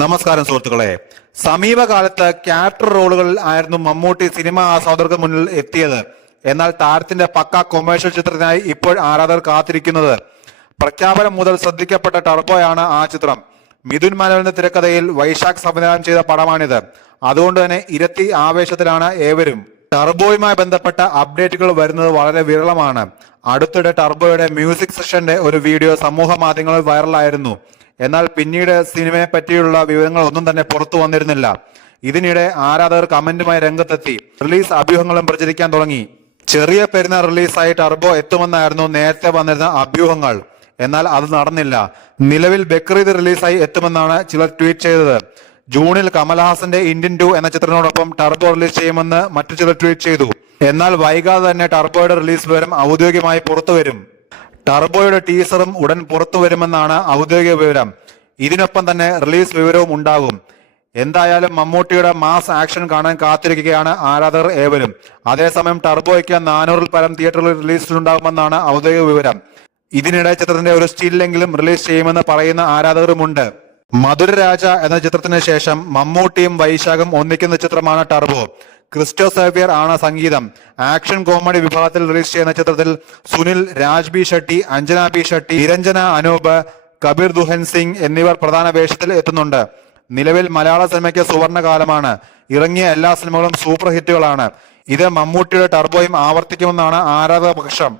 നമസ്കാരം സുഹൃത്തുക്കളെ. സമീപകാലത്ത് ക്യാരക്ടർ റോളുകളിൽ ആയിരുന്നു മമ്മൂട്ടി സിനിമാ ആസ്വാദകർക്ക് മുന്നിൽ എത്തിയത്. എന്നാൽ താരത്തിന്റെ പക്ക കൊമേഴ്ഷ്യൽ ചിത്രത്തിനായി ഇപ്പോൾ ആരാധകർ കാത്തിരിക്കുന്നത്. പ്രഖ്യാപനം മുതൽ ശ്രദ്ധിക്കപ്പെട്ട ടർബോയാണ് ആ ചിത്രം. മിഥുൻ മാനുവലിന്റെ തിരക്കഥയിൽ വൈശാഖ് സംവിധാനം ചെയ്ത പടമാണിത്. അതുകൊണ്ട് തന്നെ ഇരട്ടി ആവേശത്തിലാണ് ഏവരും. ടർബോയുമായി ബന്ധപ്പെട്ട അപ്ഡേറ്റുകൾ വരുന്നത് വളരെ വിരളമാണ്. അടുത്തിടെ ടർബോയുടെ മ്യൂസിക് സെഷന്റെ ഒരു വീഡിയോ സമൂഹ മാധ്യമങ്ങളിൽ വൈറലായിരുന്നു. എന്നാൽ പിന്നീട് സിനിമയെ പറ്റിയുള്ള വിവരങ്ങൾ ഒന്നും തന്നെ പുറത്തു വന്നിരുന്നില്ല. ഇതിനിടെ ആരാധകർ കമന്റുമായി രംഗത്തെത്തി റിലീസ് അഭ്യൂഹങ്ങളും പ്രചരിക്കാൻ തുടങ്ങി. ചെറിയ പെരുന്നാൾ റിലീസായി ടർബോ എത്തുമെന്നായിരുന്നു നേരത്തെ വന്നിരുന്ന അഭ്യൂഹങ്ങൾ. എന്നാൽ അത് നടന്നില്ല. നിലവിൽ ബക്രീദ് റിലീസായി എത്തുമെന്നാണ് ചിലർ ട്വീറ്റ് ചെയ്തത്. ജൂണിൽ കമൽഹാസന്റെ ഇന്ത്യൻ 2 എന്ന ചിത്രത്തിനോടൊപ്പം ടർബോ റിലീസ് ചെയ്യുമെന്ന് മറ്റു ചിലർ ട്വീറ്റ് ചെയ്തു. എന്നാൽ വൈകാതെ തന്നെ ടർബോയുടെ റിലീസ് വിവരം ഔദ്യോഗികമായി പുറത്തുവരും. ടർബോയുടെ ടീസറും ഉടൻ പുറത്തു വരുമെന്നാണ് ഔദ്യോഗിക വിവരം. ഇതിനൊപ്പം തന്നെ റിലീസ് വിവരവും ഉണ്ടാകും. എന്തായാലും മമ്മൂട്ടിയുടെ മാസ് ആക്ഷൻ കാണാൻ കാത്തിരിക്കുകയാണ് ആരാധകർ ഏവരും. അതേസമയം ടർബോയ്ക്ക് 400-ൽ പരം തിയേറ്ററുകളിൽ റിലീസിലുണ്ടാകുമെന്നാണ് ഔദ്യോഗിക വിവരം. ഇതിനിടെ ചിത്രത്തിന്റെ ഒരു സ്റ്റില്ലെങ്കിലും റിലീസ് ചെയ്യുമെന്ന് പറയുന്ന ആരാധകരുമുണ്ട്. മധുരരാജ എന്ന ചിത്രത്തിന് ശേഷം മമ്മൂട്ടിയും വൈശാഖും ഒന്നിക്കുന്ന ചിത്രമാണ് ടർബോ. ക്രിസ്റ്റോ സേവ്യർ ആണ് സംഗീതം. ആക്ഷൻ കോമഡി വിഭാഗത്തിൽ റിലീസ് ചെയ്യുന്ന ചിത്രത്തിൽ സുനിൽ, രാജ് ബി ഷെട്ടി, അഞ്ജന ബി ഷെട്ടി, നിരഞ്ജന അനൂപ്, കബീർ ദുഹൻ സിംഗ് എന്നിവർ പ്രധാന വേഷത്തിൽ എത്തുന്നുണ്ട്. നിലവിൽ മലയാള സിനിമയ്ക്ക് സുവർണകാലമാണ്. ഇറങ്ങിയ എല്ലാ സിനിമകളും സൂപ്പർ ഹിറ്റുകളാണ്. ഇത് മമ്മൂട്ടിയുടെ ടർബോയും ആവർത്തിക്കുമെന്നാണ് ആരാധക പക്ഷം.